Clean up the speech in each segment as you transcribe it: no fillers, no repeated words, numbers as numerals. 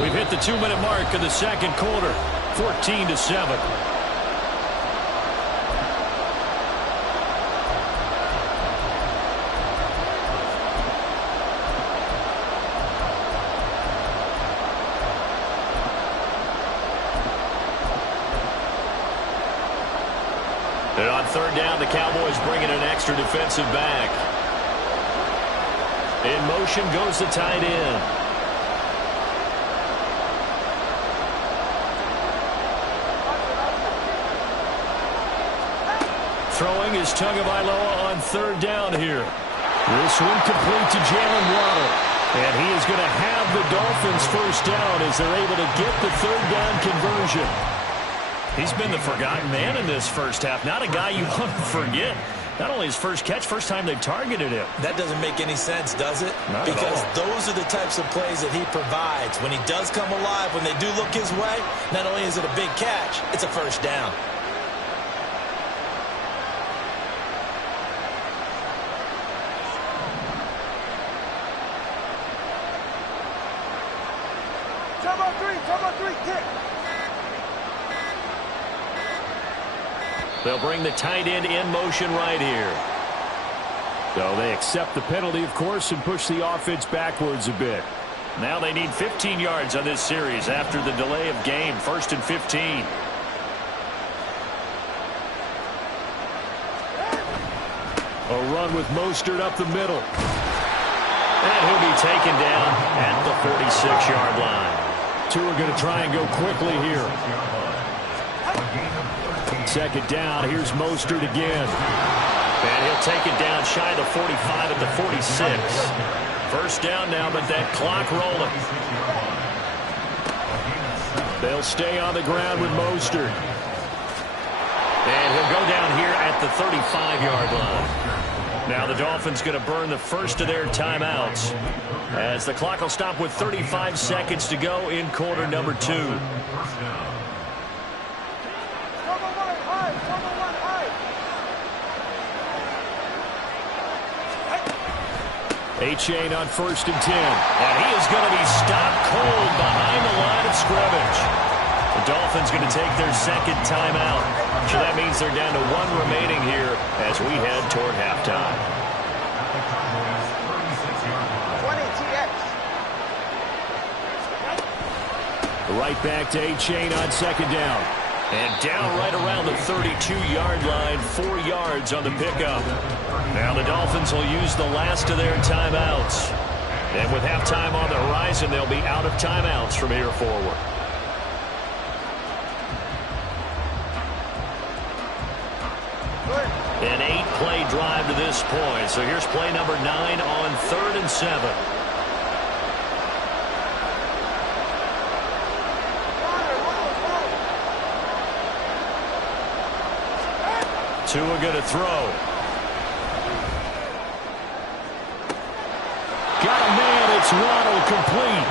We've hit the 2-minute mark in the second quarter, 14-7. And on third down, the Cowboys bringing an extra defensive back. In motion goes the tight end. Throwing is Tagovailoa on third down here. This one complete to Jalen Waddle. And he is going to have the Dolphins first down as they're able to get the third down conversion. He's been the forgotten man in this first half. Not a guy you want to forget. Not only his first catch, first time they've targeted him. That doesn't make any sense, does it? Not because at all. Those are the types of plays that he provides. When he does come alive, when they do look his way, not only is it a big catch, it's a first down. They'll bring the tight end in motion right here. So they accept the penalty, of course, and push the offense backwards a bit. Now they need 15 yards on this series after the delay of game. 1st and 15. A run with Mostert up the middle. And he'll be taken down at the 46-yard line. Tua going to try and go quickly here. Second down, here's Mostert again. And he'll take it down shy of the 45 at the 46. First down now, but that clock rolling. They'll stay on the ground with Mostert. And he'll go down here at the 35-yard line. Now the Dolphins going to burn the first of their timeouts as the clock will stop with 35 seconds to go in quarter number 2. A-Chain on 1st and 10. And he is going to be stopped cold behind the line of scrimmage. The Dolphins going to take their second timeout. So that means they're down to 1 remaining here as we head toward halftime. 20 TX. Right back to A-Chain on 2nd down. And down right around the 32-yard line, 4 yards on the pickup. Now the Dolphins will use the last of their timeouts. And with halftime on the horizon, they'll be out of timeouts from here forward. An 8-play drive to this point. So here's play number 9 on 3rd and 7. Tua going to throw. Got a man. It's Waddle complete.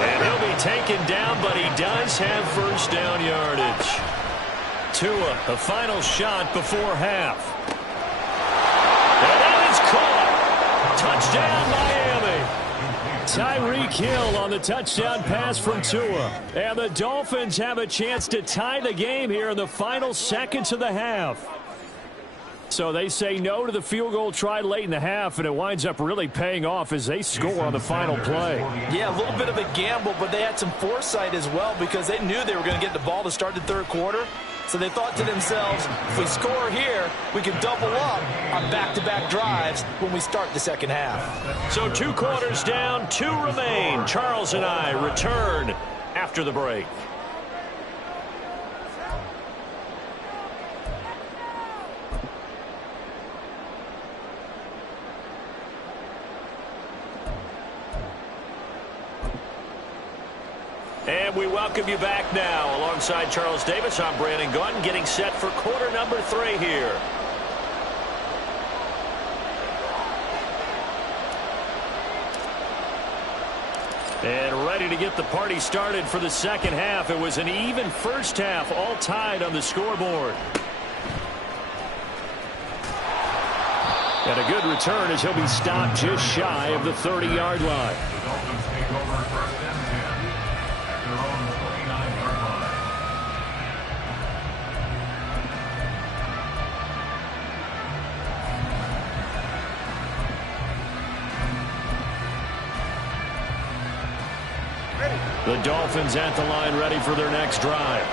And he'll be taken down, but he does have first down yardage. Tua, the final shot before half. And that is caught. Touchdown, Miami. Tyreek Hill on the touchdown pass from Tua. And the Dolphins have a chance to tie the game here in the final seconds of the half. So they say no to the field goal tried late in the half, and it winds up really paying off as they score on the final play. Yeah, a little bit of a gamble, but they had some foresight as well because they knew they were going to get the ball to start the third quarter. So they thought to themselves, if we score here, we can double up on back-to-back drives when we start the second half. So 2 quarters down, 2 remain. Charles and I return after the break. And we welcome you back now. Alongside Charles Davis, I'm Brandon Gaudin, getting set for quarter number 3 here. And ready to get the party started for the second half. It was an even first half, all tied on the scoreboard. And a good return as he'll be stopped just shy of the 30-yard line. The Dolphins at the line ready for their next drive.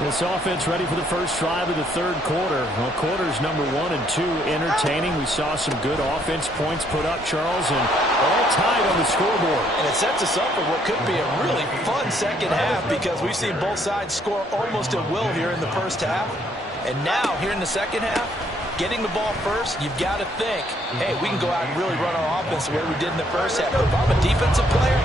This offense ready for the first drive of the third quarter. Well, quarters number 1 and 2 entertaining. We saw some good offense points put up, Charles, and all tied on the scoreboard. And it sets us up for what could be a really fun second half because we've seen both sides score almost at will here in the first half. And now, here in the second half, getting the ball first, you've got to think, hey, we can go out and really run our offense the way we did in the first half. But if I'm a defensive player,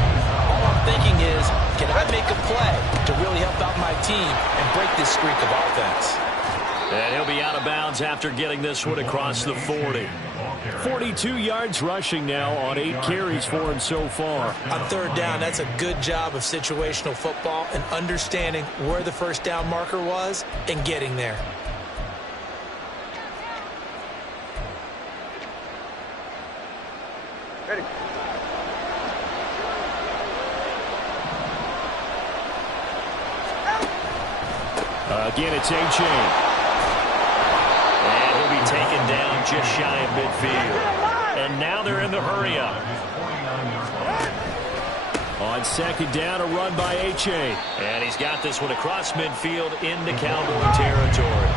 all I'm thinking is, can I make a play to really help out my team and break this streak of offense? And he'll be out of bounds after getting this one across the 40. 42 yards rushing now on 8 carries for him so far. On third down, that's a good job of situational football and understanding where the first down marker was and getting there. Ready. Again, it's A-Chain. And he'll be taken down just shy of midfield. And now they're in the hurry-up. On second down, a run by A-Chain. And he's got this one across midfield into Cowboy territory.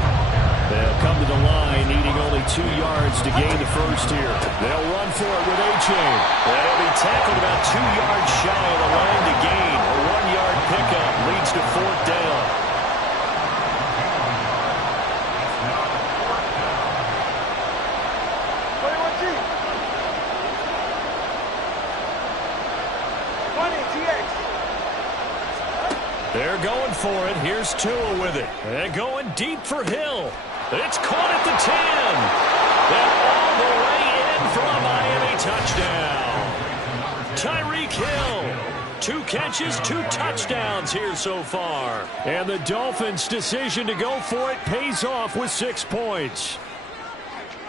They'll come to the line, needing only 2 yards to gain the first here. They'll run for it with A-Chain. And he'll be tackled about 2 yards shy of the line to gain. A 1-yard pickup leads to fourth down. They're going for it. Here's Tua with it. They're going deep for Hill. It's caught at the 10. And all the way in for a Miami touchdown. Tyreek Hill. 2 catches, 2 touchdowns here so far. And the Dolphins' decision to go for it pays off with 6 points.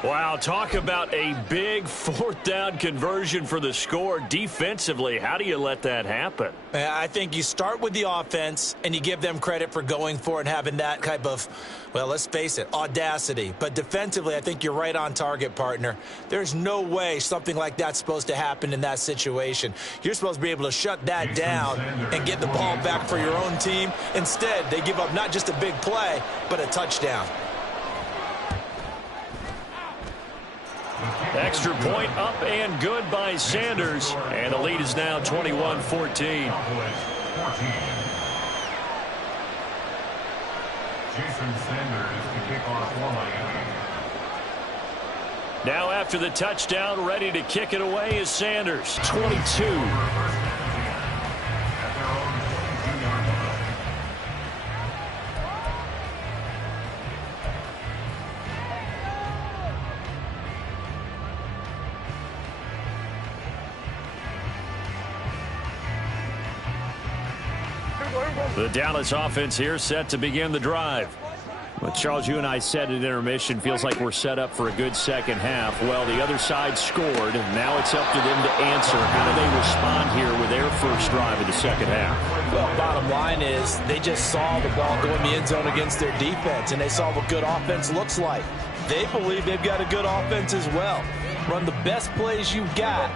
Wow, talk about a big fourth down conversion for the score. Defensively, how do you let that happen? I think you start with the offense and you give them credit for going for it and having that type of, well, let's face it, audacity. But defensively, I think you're right on target, partner. There's no way something like that's supposed to happen in that situation. You're supposed to be able to shut that down and get the ball back for your own team. Instead, they give up not just a big play, but a touchdown. Extra point up and good by Sanders. And the lead is now 21-14. Jason Sanders to kick off for Miami. Now after the touchdown, ready to kick it away is Sanders. 22. The Dallas offense here set to begin the drive. Well, Charles, you and I said at intermission, feels like we're set up for a good second half. Well, the other side scored, and now it's up to them to answer. How do they respond here with their first drive of the second half? Well, bottom line is they just saw the ball go in the end zone against their defense, and they saw what good offense looks like. They believe they've got a good offense as well. Run the best plays you've got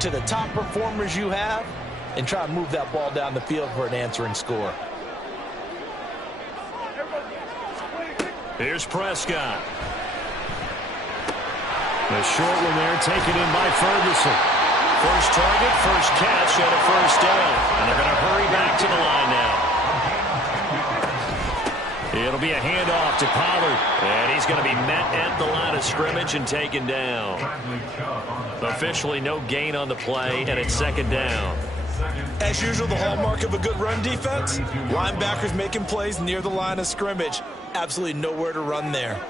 to the top performers you have, and try to move that ball down the field for an answering score. Here's Prescott. The short one there taken in by Ferguson. First target, first catch, and a first down. And they're going to hurry back to the line now. It'll be a handoff to Pollard. And he's going to be met at the line of scrimmage and taken down. Officially no gain on the play, and it's second down. As usual, the hallmark of a good run defense, linebackers making plays near the line of scrimmage. Absolutely nowhere to run there.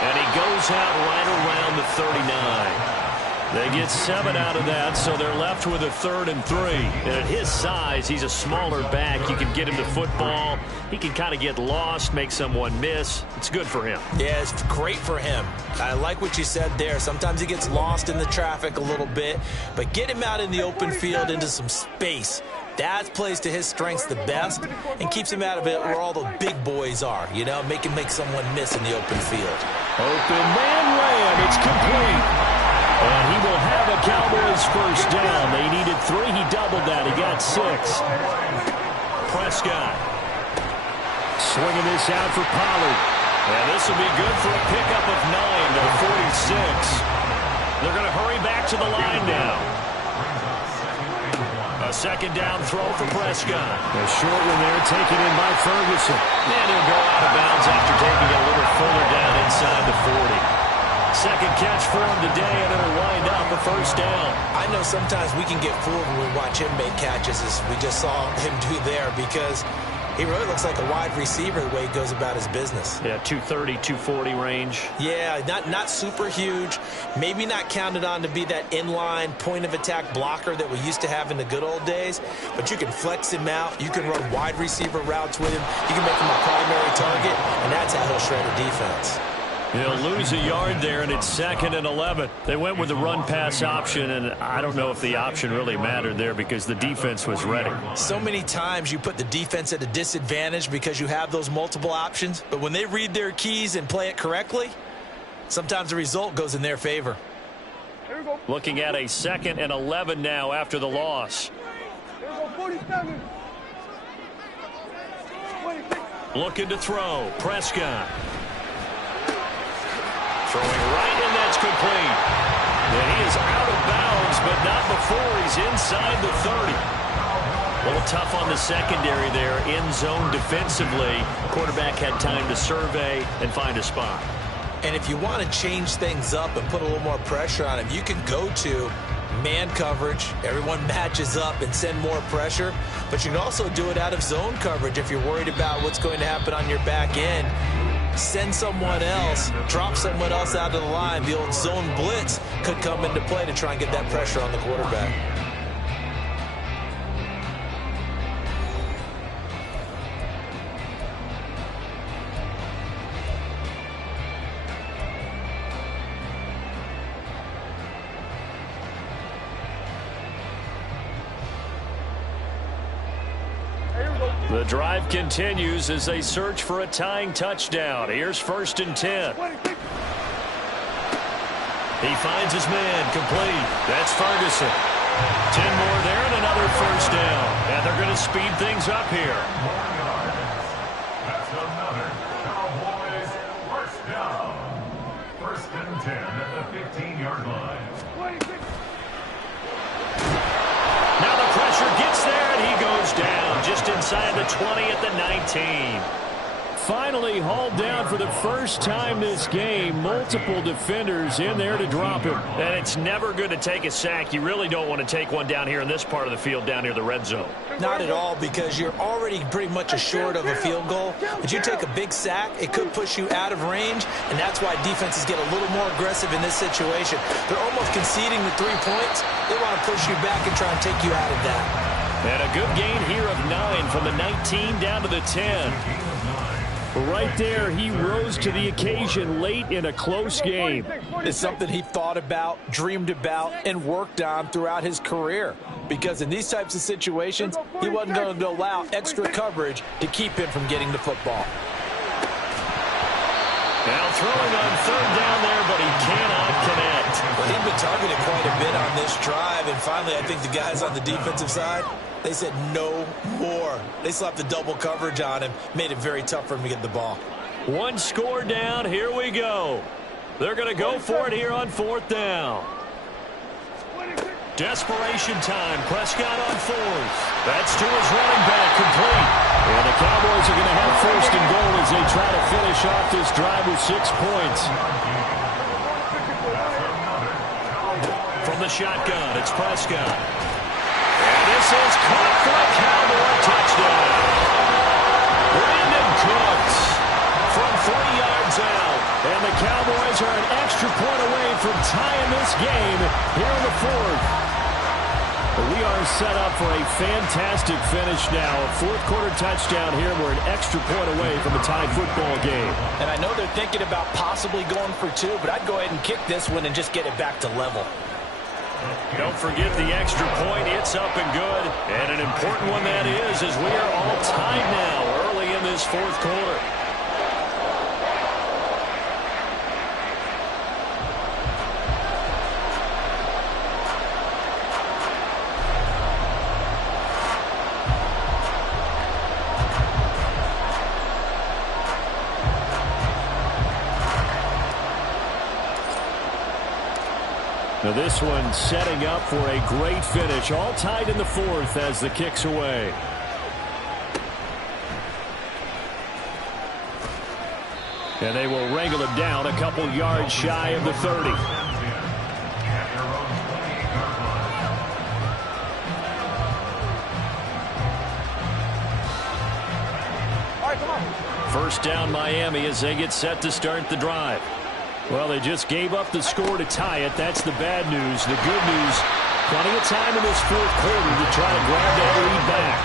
And he goes out right around the 39. They get 7 out of that, so they're left with a 3rd and 3. And at his size, he's a smaller back. You can get him the football. He can kind of get lost, make someone miss. It's good for him. Yeah, it's great for him. I like what you said there. Sometimes he gets lost in the traffic a little bit, but get him out in the open field into some space. That plays to his strengths the best and keeps him out of it where all the big boys are, you know, make him make someone miss in the open field. Open man ran. It's complete. And he will have a Cowboys first down. They needed 3. He doubled that. He got 6. Prescott swinging this out for Pollard. And this will be good for a pickup of 9 to 46. They're going to hurry back to the line now. A second down throw for Prescott. A short one there taken in by Ferguson. And he'll go out of bounds after taking it a little further down inside the 40. Second catch for him today, and it'll wind up a first down. I know sometimes we can get fooled when we watch him make catches, as we just saw him do there, because he really looks like a wide receiver the way he goes about his business. Yeah, 230, 240 range. Yeah, not super huge. Maybe not counted on to be that inline point-of-attack blocker that we used to have in the good old days, but you can flex him out. You can run wide receiver routes with him. You can make him a primary target, and that's how he'll shred a defense. He'll lose a yard there, and it's 2nd and 11. They went with the run-pass option, and I don't know if the option really mattered there because the defense was ready. So many times you put the defense at a disadvantage because you have those multiple options, but when they read their keys and play it correctly, sometimes the result goes in their favor. Looking at a 2nd and 11 now after the loss. Looking to throw. Prescott. Throwing right, and that's complete. And he is out of bounds, but not before he's inside the 30. A little tough on the secondary there, in zone defensively. Quarterback had time to survey and find a spot. And if you want to change things up and put a little more pressure on him, you can go to man coverage. Everyone matches up and send more pressure. But you can also do it out of zone coverage if you're worried about what's going to happen on your back end. Send someone else, drop someone else out of the line. The old zone blitz could come into play to try and get that pressure on the quarterback. The drive continues as they search for a tying touchdown. Here's 1st and 10. He finds his man, complete. That's Ferguson. 10 more there and another first down. And they're going to speed things up here. That's another Cowboys first down. 1st and 10 at the 15-yard line. Now the pressure gets there, and he goes down just inside the 20 at the 19. Finally hauled down for the first time this game. Multiple defenders in there to drop him. And it's never good to take a sack. You really don't want to take one down here in this part of the field, down near the red zone. Not at all, because you're already pretty much assured of a field goal. But you take a big sack, it could push you out of range, and that's why defenses get a little more aggressive in this situation. They're almost conceding the 3 points. They want to push you back and try and take you out of that. And a good gain here of 9 from the 19 down to the 10. Right there, he rose to the occasion late in a close game. It's something he thought about, dreamed about, and worked on throughout his career. Because in these types of situations, he wasn't going to allow extra coverage to keep him from getting the football. Now throwing on 3rd down there, but he cannot connect. Well, he'd been targeted quite a bit on this drive, and finally I think the guys on the defensive side, they said no more. They slapped the double coverage on him, made it very tough for him to get the ball. 1 score down, here we go. They're going to go for it here on 4th down. Desperation time, Prescott on 4th. That's to his running back, complete. And the Cowboys are going to have 1st and goal as they try to finish off this drive with 6 points. From the shotgun, it's Prescott. And this is caught for a Cowboy touchdown. Brandon Cooks from 3 yards out. And the Cowboys are an extra point away from tying this game here in the fourth. But we are set up for a fantastic finish now. A fourth-quarter touchdown here. We're an extra point away from a tie football game. And I know they're thinking about possibly going for two, but I'd go ahead and kick this one and just get it back to level. Don't forget the extra point. It's up and good. And an important one that is, as we are all tied now early in this fourth quarter. Now this one setting up for a great finish. All tied in the fourth as the kick's away. And they will wrangle him down a couple yards shy of the 30. First down Miami as they get set to start the drive. Well, they just gave up the score to tie it. That's the bad news. The good news, plenty of time in this fourth quarter to try to grab that lead back.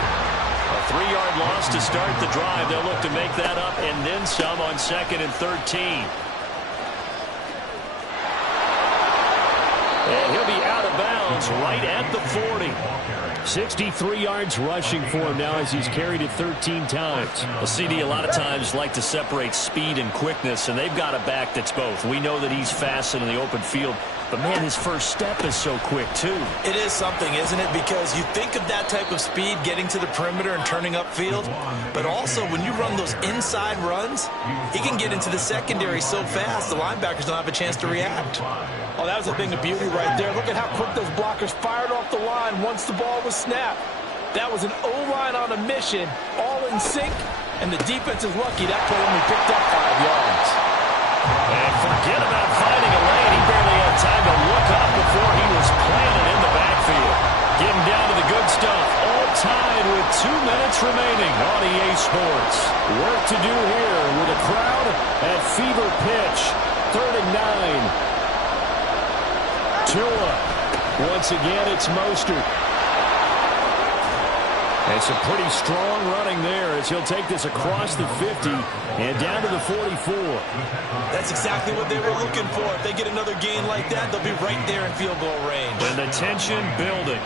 A 3-yard loss to start the drive. They'll look to make that up and then some on 2nd and 13. And he'll be out of bounds right at the 40. 63 yards rushing for him now as he's carried it 13 times. Well, CD a lot of times like to separate speed and quickness, and they've got a back that's both. We know that he's fast in the open field, but, man, his first step is so quick, too. It is something, isn't it? Because you think of that type of speed getting to the perimeter and turning upfield, but also when you run those inside runs, he can get into the secondary so fast the linebackers don't have a chance to react. Oh, that was a thing of beauty right there. Look at how quick those blockers fired off the line once the ball was snapped. That was an O-line on a mission, all in sync, and the defense is lucky that play only picked up 5 yards. And forget about finding a lane. He barely had time to look up before he was planted in the backfield. Getting down to the good stuff. All tied with 2 minutes remaining on EA Sports. Work to do here with a crowd at fever pitch. 3rd and 9. Tua. Once again, it's Mostert. And some pretty strong running there as he'll take this across the 50 and down to the 44. That's exactly what they were looking for. If they get another gain like that, they'll be right there in field goal range. And the tension building.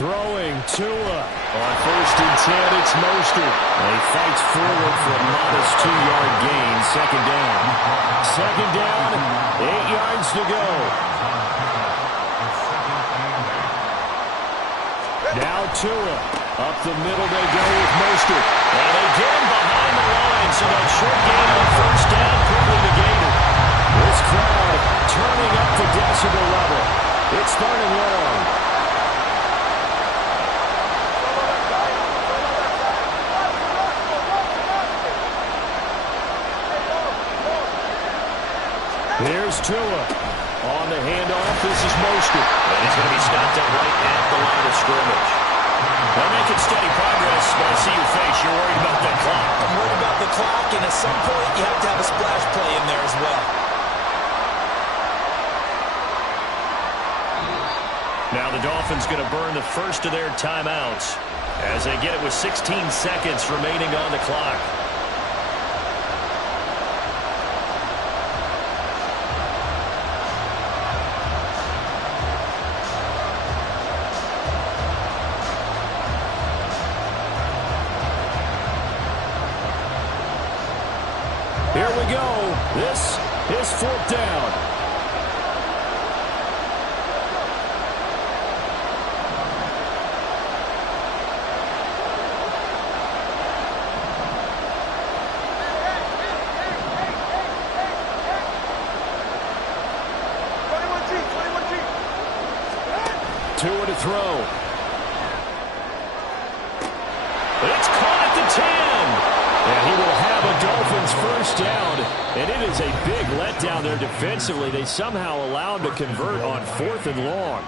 Throwing Tua. On 1st and 10, it's Mostert. And he fights forward for a modest 2-yard gain. 2nd down. 2nd down, 8 yards to go. Now Tua. Up the middle they go with Mostert. And again behind the line, so that short gain on 1st down quickly negated. This crowd turning up the decibel level. It's 3rd and long. Here's Tua. On the handoff, this is Mostert. And he's going to be stopped up right at the line of scrimmage. They're making steady progress, but I see your face. You're worried about that clock. I'm worried about the clock, and at some point, you have to have a splash play in there as well. Now the Dolphins going to burn the first of their timeouts as they get it with 16 seconds remaining on the clock. Here we go. This is 4th down. Tua to throw. It's caught at the 10. And he will have a Dolphins 1st down. And it is a big letdown there defensively. They somehow allow him to convert on 4th and long.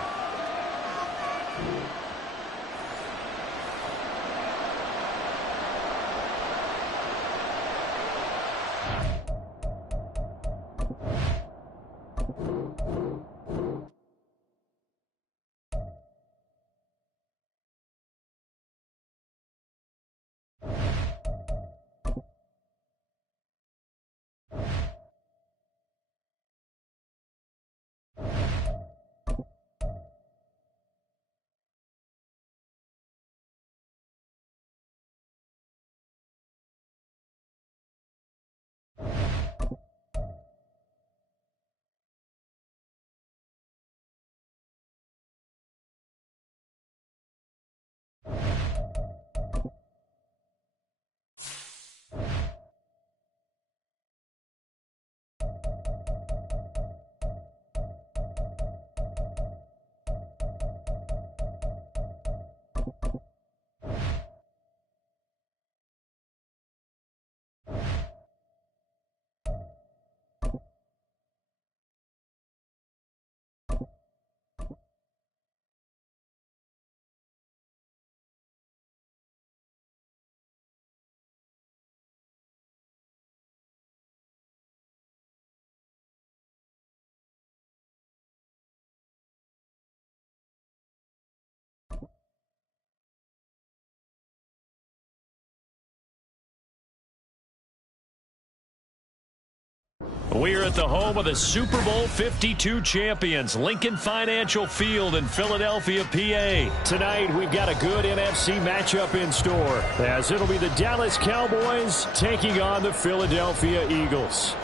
We're at the home of the Super Bowl 52 champions, Lincoln Financial Field in Philadelphia, PA. Tonight, we've got a good NFC matchup in store, as it'll be the Dallas Cowboys taking on the Philadelphia Eagles.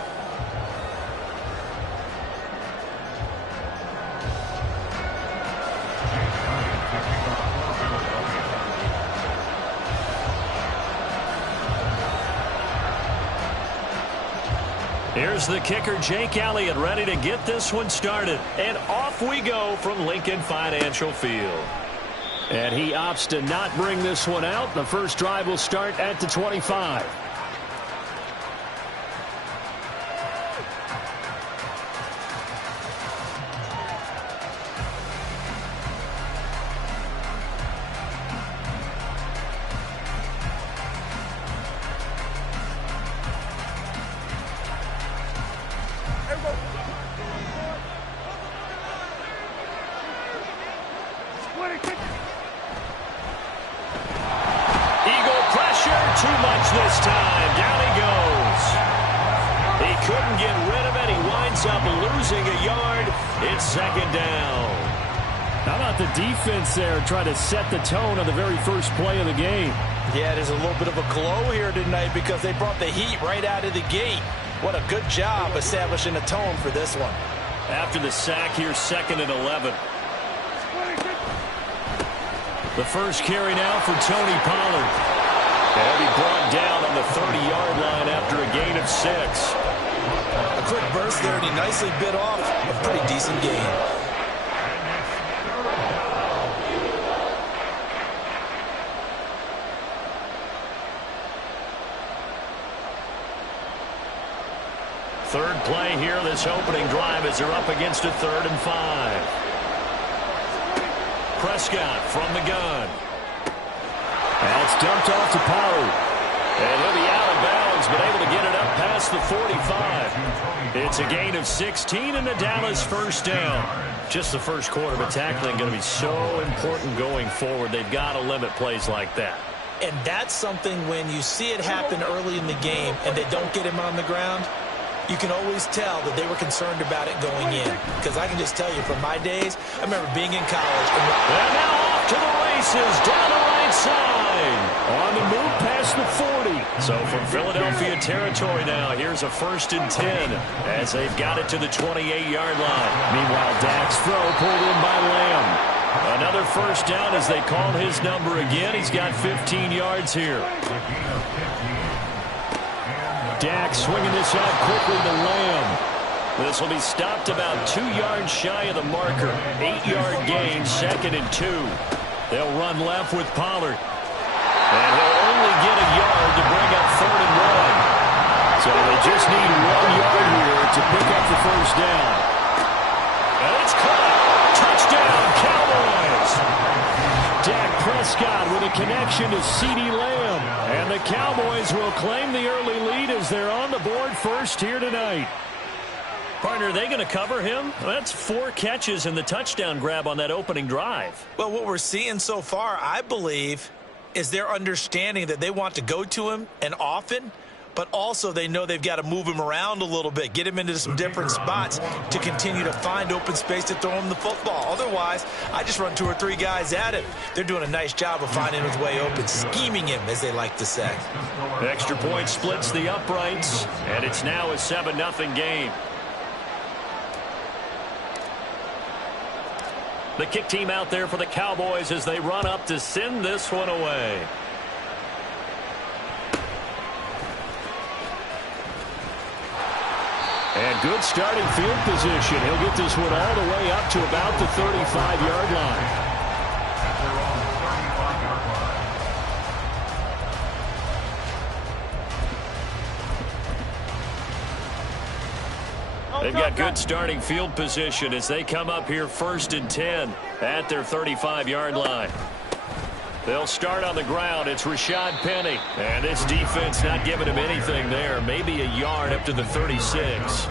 Here's the kicker, Jake Elliott, ready to get this one started. And off we go from Lincoln Financial Field. And he opts to not bring this one out. The first drive will start at the 25. Eagle pressure, too much this time. Down he goes. He couldn't get rid of it. He winds up losing a yard. It's second down. How about the defense there trying to set the tone on the very first play of the game? Yeah, there's a little bit of a glow here tonight because they brought the heat right out of the gate. What a good job establishing a tone for this one. After the sack, here's 2nd and 11. The first carry now for Tony Pollard. And he brought down on the 30-yard line after a gain of 6. A quick burst there, and he nicely bit off a pretty decent gain. Third play here, this opening drive, as they're up against a 3rd and 5. Prescott from the gun. And it's dumped off to Pollard. And he'll be out of bounds, but able to get it up past the 45. It's a gain of 16 and a Dallas first down. Just the first quarter, but tackling going to be so important going forward. They've got to limit plays like that. And that's something when you see it happen early in the game and they don't get him on the ground, you can always tell that they were concerned about it going in. Because I can just tell you from my days, I remember being in college. And now off to the races, down the right side. On the move past the 40. So from Philadelphia territory now, here's a 1st and 10 as they've got it to the 28-yard line. Meanwhile, Dak's throw pulled in by Lamb. Another first down as they call his number again. He's got 15 yards here. Dak swinging this out quickly to Lamb. This will be stopped about 2 yards shy of the marker. 8-yard gain, 2nd and 2. They'll run left with Pollard. And he'll only get a yard to bring up 3rd and 1. So they just need 1 yard here to pick up the first down. And it's caught. Touchdown, Cowboys. Dak Prescott with a connection to CeeDee Lamb. And the Cowboys will claim the early lead as they're on the board first here tonight. Partner, are they going to cover him? That's 4 catches and the touchdown grab on that opening drive. Well, what we're seeing so far, I believe, is their understanding that they want to go to him and often, but also they know they've got to move him around a little bit, get him into some different spots to continue to find open space to throw him the football. Otherwise, I just run 2 or 3 guys at him. They're doing a nice job of finding his way open, scheming him, as they like to say. Extra point splits the uprights, and it's now a 7-0 game. The kick team out there for the Cowboys as they run up to send this one away. And good starting field position. He'll get this one all the way up to about the 35-yard line. They've got good starting field position as they come up here 1st and 10 at their 35-yard line. They'll start on the ground. It's Rashad Penny. And this defense not giving him anything there. Maybe a yard up to the 36.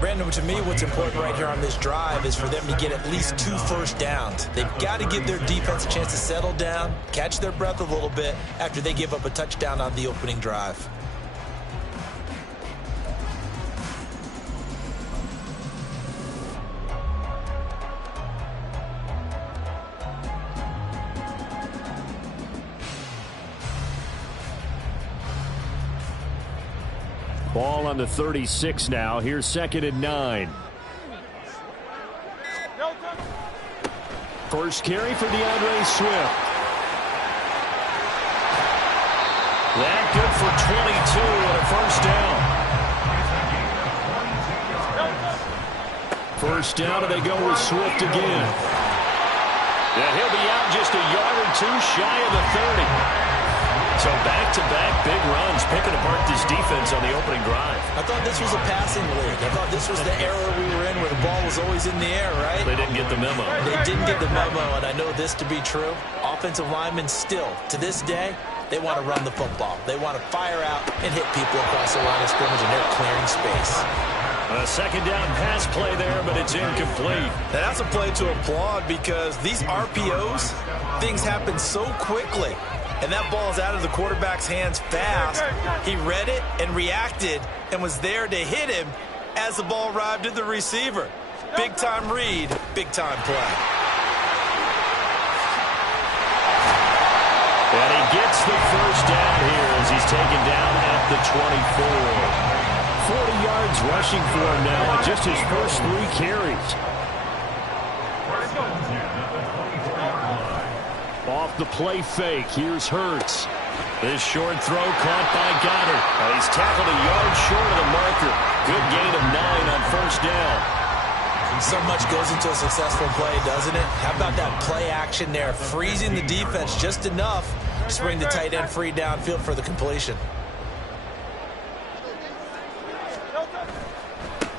Brandon, to me, what's important right here on this drive is for them to get at least 2 first downs. They've got to give their defense a chance to settle down, catch their breath a little bit after they give up a touchdown on the opening drive. Ball on the 36 now. Here's 2nd and 9. First carry for DeAndre Swift. That good for 22 and a first down. First down, and they go with Swift again. Yeah, he'll be out just a yard or 2 shy of the 30. So back-to-back big runs, picking apart this defense on the opening drive. I thought this was a passing league. I thought this was the era we were in where the ball was always in the air, right? They didn't get the memo. They didn't get the memo, and I know this to be true. Offensive linemen still, to this day, they want to run the football. They want to fire out and hit people across the line of scrimmage, and they're clearing space. A 2nd down pass play there, but it's incomplete. And that's a play to applaud because these RPOs, things happen so quickly. And that ball is out of the quarterback's hands fast. He read it and reacted and was there to hit him as the ball arrived at the receiver. Big-time read, big-time play. And he gets the first down here as he's taken down at the 24. 40 yards rushing for him now on just his first 3 carries. Off the play fake, here's Hurts. This short throw caught by Goddard. He's tackled a yard short of the marker. Good gain of 9 on first down. So much goes into a successful play, doesn't it? How about that play action there, freezing the defense just enough to bring the tight end free downfield for the completion.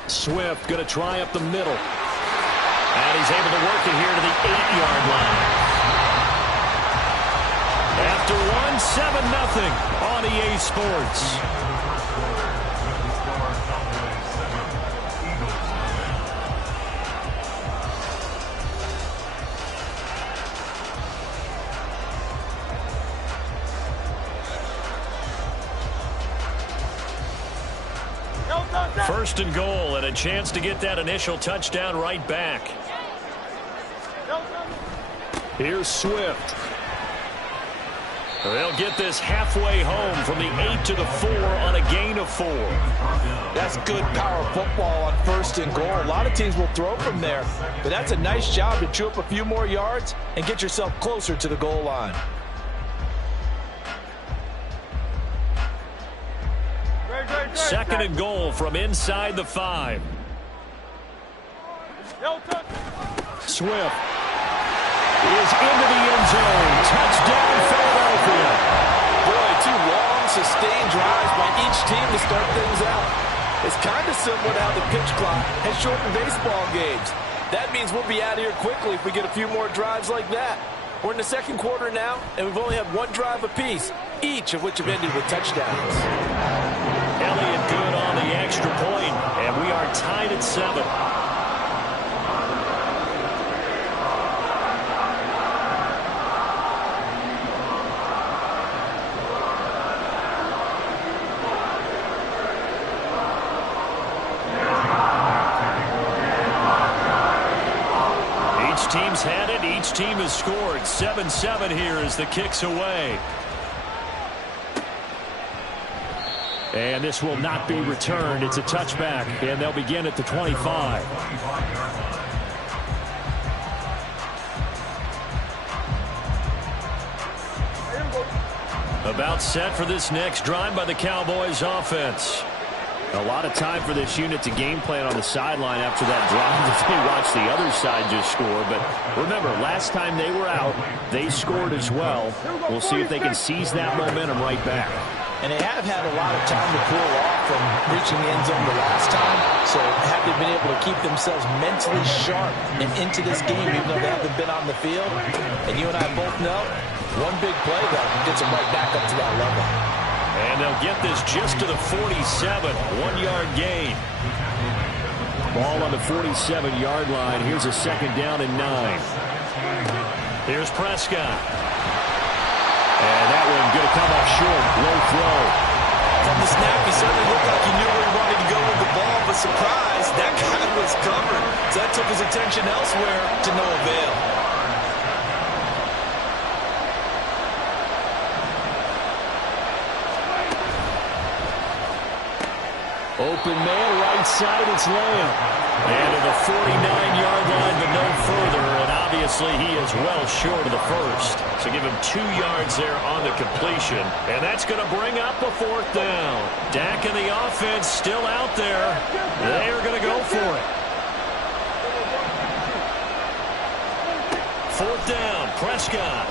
Swift going to try up the middle. And he's able to work it here to the 8-yard line. After 1-7-0 on EA Sports. First and goal, and a chance to get that initial touchdown right back. Here's Swift. They'll get this halfway home from the 8 to the 4 on a gain of 4. That's good power football on 1st and goal. A lot of teams will throw from there, but that's a nice job to chew up a few more yards and get yourself closer to the goal line. Second and goal from inside the 5. Swift is into the end zone. Touchdown, Philadelphia. Boy, too long since sustained drives by each team to start things out. It's kind of similar to how the pitch clock has shortened baseball games. That means we'll be out of here quickly if we get a few more drives like that. We're in the second quarter now, and we've only had one drive apiece, each of which have ended with touchdowns. Elliott good on the extra point, and we are tied at 7. Team's had it. Each team has scored. 7-7 here as the kick's away. And this will not be returned. It's a touchback, and they'll begin at the 25. About set for this next drive by the Cowboys offense. A lot of time for this unit to game plan on the sideline after that drive that they watched the other side just score. But remember, last time they were out, they scored as well. We'll see if they can seize that momentum right back. And they have had a lot of time to cool off from reaching the end zone the last time. So have they been able to keep themselves mentally sharp and into this game even though they haven't been on the field? And you and I both know, one big play, though, gets them right back up to that level. And they'll get this just to the 47, 1-yard gain. Ball on the 47-yard line. Here's a second down and 9. Here's Prescott. And that one going to come up short. Low throw. From the snap, he certainly looked like he knew where he wanted to go with the ball, but surprise, that guy was covered. So that took his attention elsewhere to no avail. Open man, right side, it's Lamb. And to the 49-yard line, but no further. And obviously, he is well short of the first. So give him 2 yards there on the completion. And that's going to bring up a 4th down. Dak and the offense still out there. They are going to go for it. 4th down, Prescott.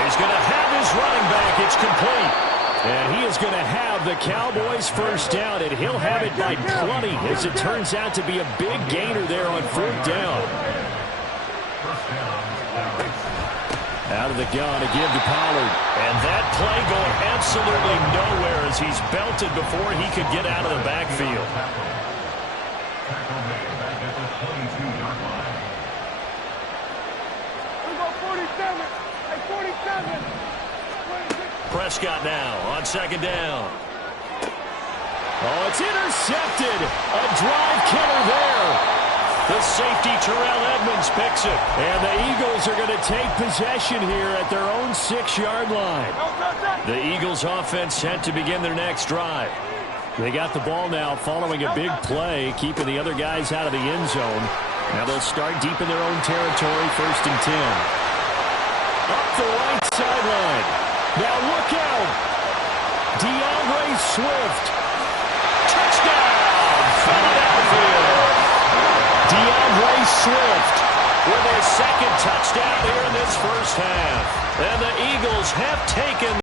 He's going to have his running back. It's complete. And he is going to have the Cowboys first down, and he'll have it by plenty, as it turns out to be a big gainer there on 4th down. Out of the gun to give to Pollard. And that play going absolutely nowhere as he's belted before he could get out of the backfield. Prescott now on 2nd down. Oh, it's intercepted. A drive killer there. The safety, Terrell Edmonds, picks it. And the Eagles are going to take possession here at their own 6-yard line. The Eagles offense set to begin their next drive. They got the ball now following a big play, keeping the other guys out of the end zone. Now they'll start deep in their own territory, 1st and 10. Up the right sideline. Now look out. DeAndre Swift. Touchdown. Philadelphia. DeAndre Swift with his 2nd touchdown here in this first half. And the Eagles have taken